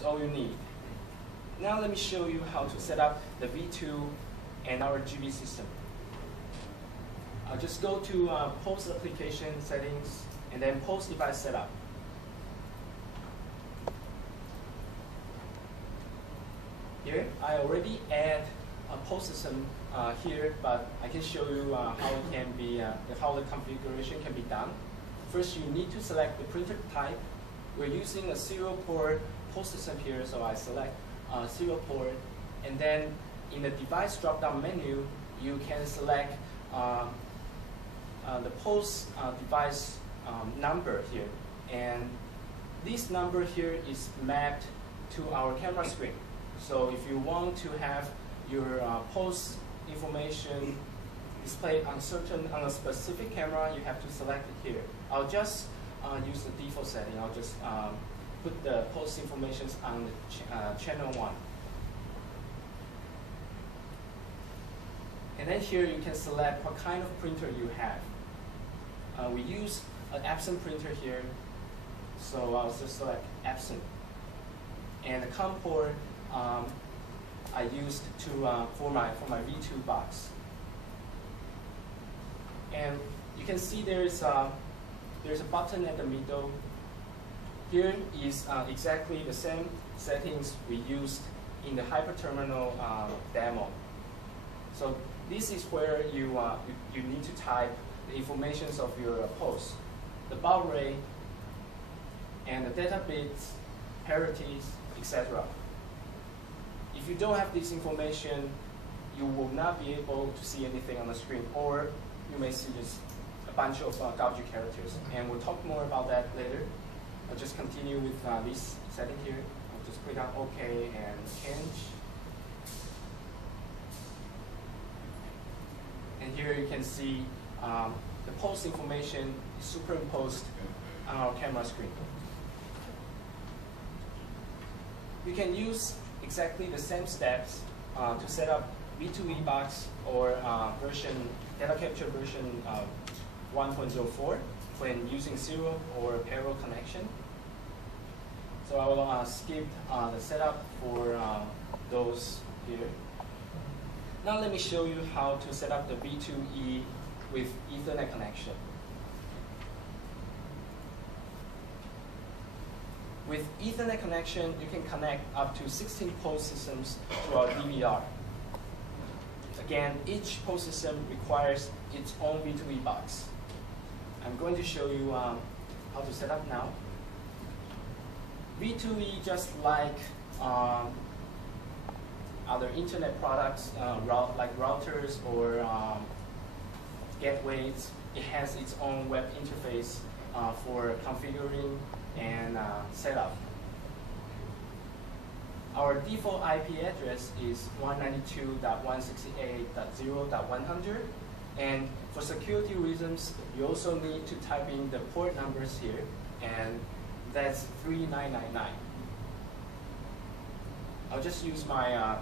is all you need. Now let me show you how to set up the V2 and our GB system. I'll just go to POS application settings and then POS device setup. Here, I already add a POS system here, but I can show you how it can be, how the configuration can be done. First, you need to select the printer type. We're using a serial port POS system here, so I select serial port, and then in the device drop-down menu, you can select the POS device number here, and this number here is mapped to our camera screen. So if you want to have your POS information displayed on a specific camera, you have to select it here. I'll just use the default setting. I'll just put the POS information on the channel 1. And then here you can select what kind of printer you have. We use an Epson printer here, so I'll just select Epson. And the COM port I used to for my V2 box. And you can see there's a button at the middle. Here is exactly the same settings we used in the hyperterminal demo. So this is where you need to type the information of your POS, the baud rate, and the data bits, parities, etc. If you don't have this information, you will not be able to see anything on the screen, or you may see just a bunch of gauge characters. And we'll talk more about that later. I'll just continue with this setting here. I'll just click on OK and change. And here you can see the POS information is superimposed on our camera screen. You can use exactly the same steps to set up V2E box or data capture version 1.04 when using serial or parallel connection. So I will skip the setup for those here. Now let me show you how to set up the V2E with Ethernet connection. With Ethernet connection, you can connect up to 16 POS systems to our DVR. Again, each POS system requires its own V2E box. I'm going to show you how to set up now. V2E, just like other internet products, like routers or gateways, it has its own web interface for configuring and setup. Our default IP address is 192.168.0.100, and for security reasons, you also need to type in the port numbers here, and that's 3999. I'll just use my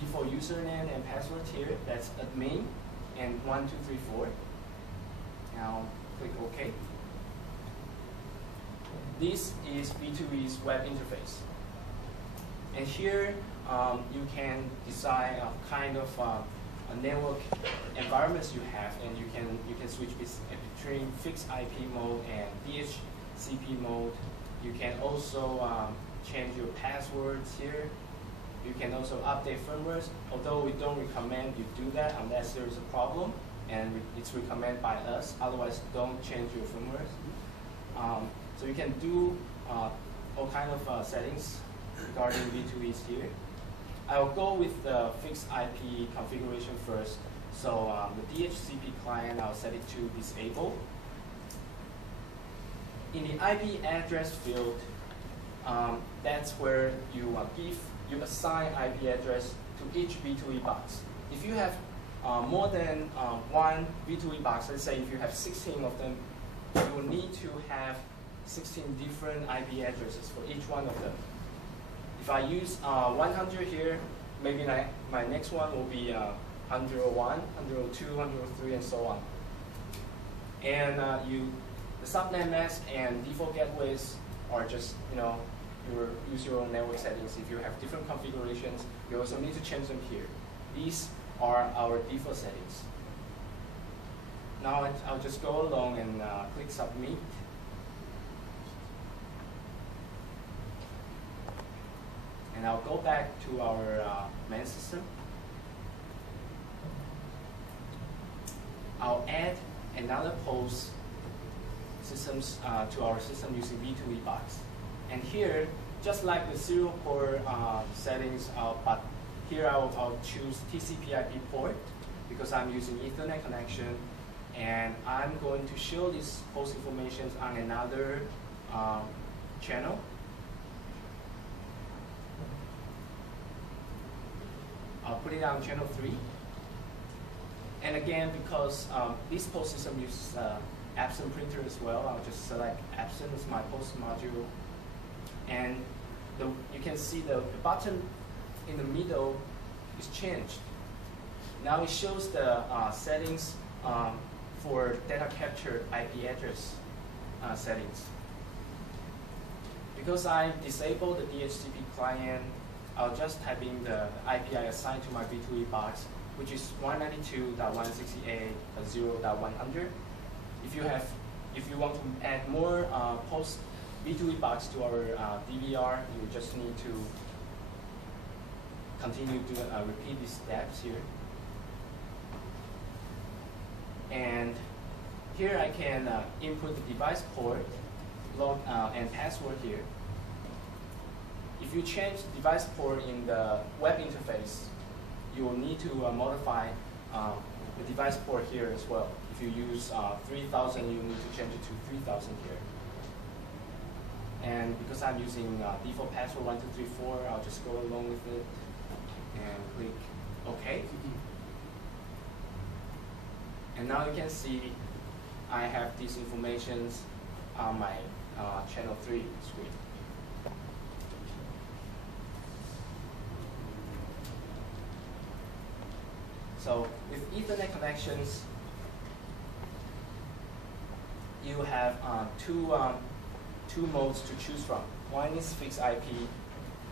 default username and password here. That's admin and 1234. Now click OK. This is V2E's web interface. And here you can decide kind of network environments you have, and you can switch between fixed IP mode and DHCP mode. You can also change your passwords here. You can also update firmwares, although we don't recommend you do that unless there is a problem, and it's recommended by us. Otherwise, don't change your firmwares. So you can do all kind of settings regarding V2Es here. I'll go with the fixed IP configuration first. So the DHCP client, I'll set it to disable. In the IP address field, that's where you assign IP address to each V2E box. If you have more than one V2E box, let's say if you have 16 of them, you will need to have 16 different IP addresses for each one of them. If I use 100 here, maybe my next one will be 101, 102, 103, and so on. And the subnet mask and default gateways are just use your own network settings. If you have different configurations, you also need to change them here. These are our default settings. Now I'll just go along and click submit. And I'll go back to our main system. I'll add another POS systems to our system using V2E box. And here, just like the serial port settings, but here I'll choose TCP/IP port because I'm using Ethernet connection, and I'm going to show this POS information on another channel. I'll put it on channel 3. And again, because this POS system uses Epson printer as well, I'll just select Epson as my POS module. And you can see the button in the middle is changed. Now it shows the settings for data capture IP address settings. Because I disabled the DHCP client, I'll just type in the IP I assigned to my V2E box, which is 192.168.0.100. If you want to add more POS V2E box to our DVR, you just need to continue to repeat these steps here. And here I can input the device port, log and password here. If you change the device port in the web interface, you will need to modify the device port here as well. If you use 3000, you need to change it to 3000 here. And because I'm using default password 1234, I'll just go along with it and click OK. And now you can see I have these informations on my channel 3 screen. So with Ethernet connections, you have two modes to choose from. One is fixed IP,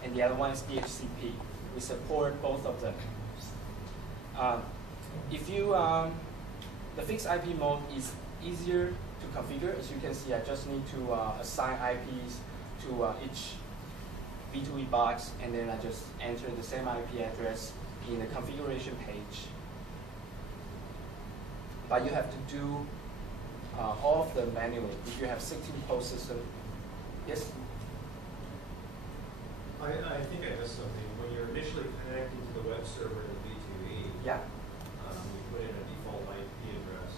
and the other one is DHCP. We support both of them. The fixed IP mode is easier to configure. As you can see, I just need to assign IPs to each V2E box, and then I just enter the same IP address in the configuration page. But you have to do all of them manually. If you have 16 POS system, yes? I think I missed something. When you're initially connecting to the web server in V2E, Yeah. you put in a default IP address.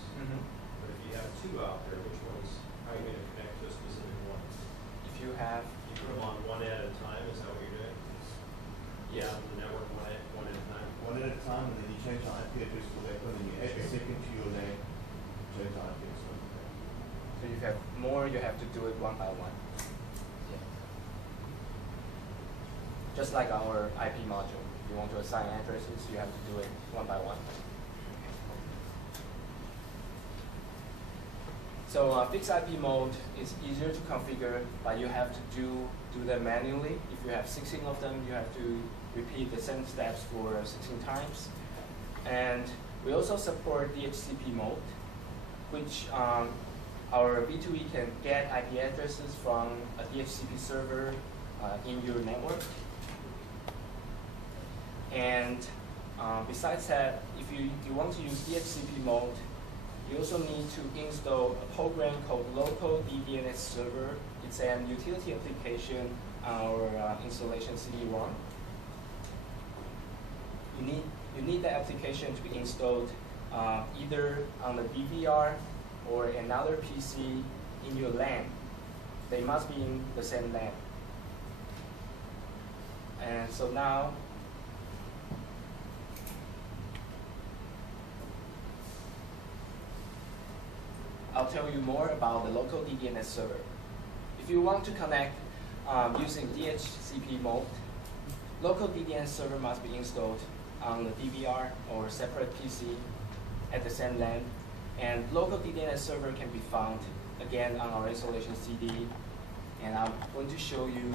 But if you have two out there, which ones are you going to connect to a specific one? If you have, You put them on one at a time, is that what you're doing? yeah. The network one at a time? One at a time, and then you change the IP address for that one, and you add a second to your name, change the IP address. So if you have more, you have to do it one by one. Yeah. Just like our IP module. If you want to assign addresses, you have to do it one by one. So fixed IP mode is easier to configure, but you have to do them manually. If you have 16 of them, you have to repeat the same steps for 16 times. And we also support DHCP mode, which our V2E can get IP addresses from a DHCP server in your network. And besides that, if you want to use DHCP mode, you also need to install a program called Local DDNS Server. It's an utility application on our installation CD-ROM. You need the application to be installed either on the DVR or another PC in your LAN. They must be in the same LAN. And so now, I'll tell you more about the local DDNS server. If you want to connect using DHCP mode, local DDNS server must be installed on the DVR or separate PC at the same LAN. And local DDNS server can be found again on our installation CD. And I'm going to show you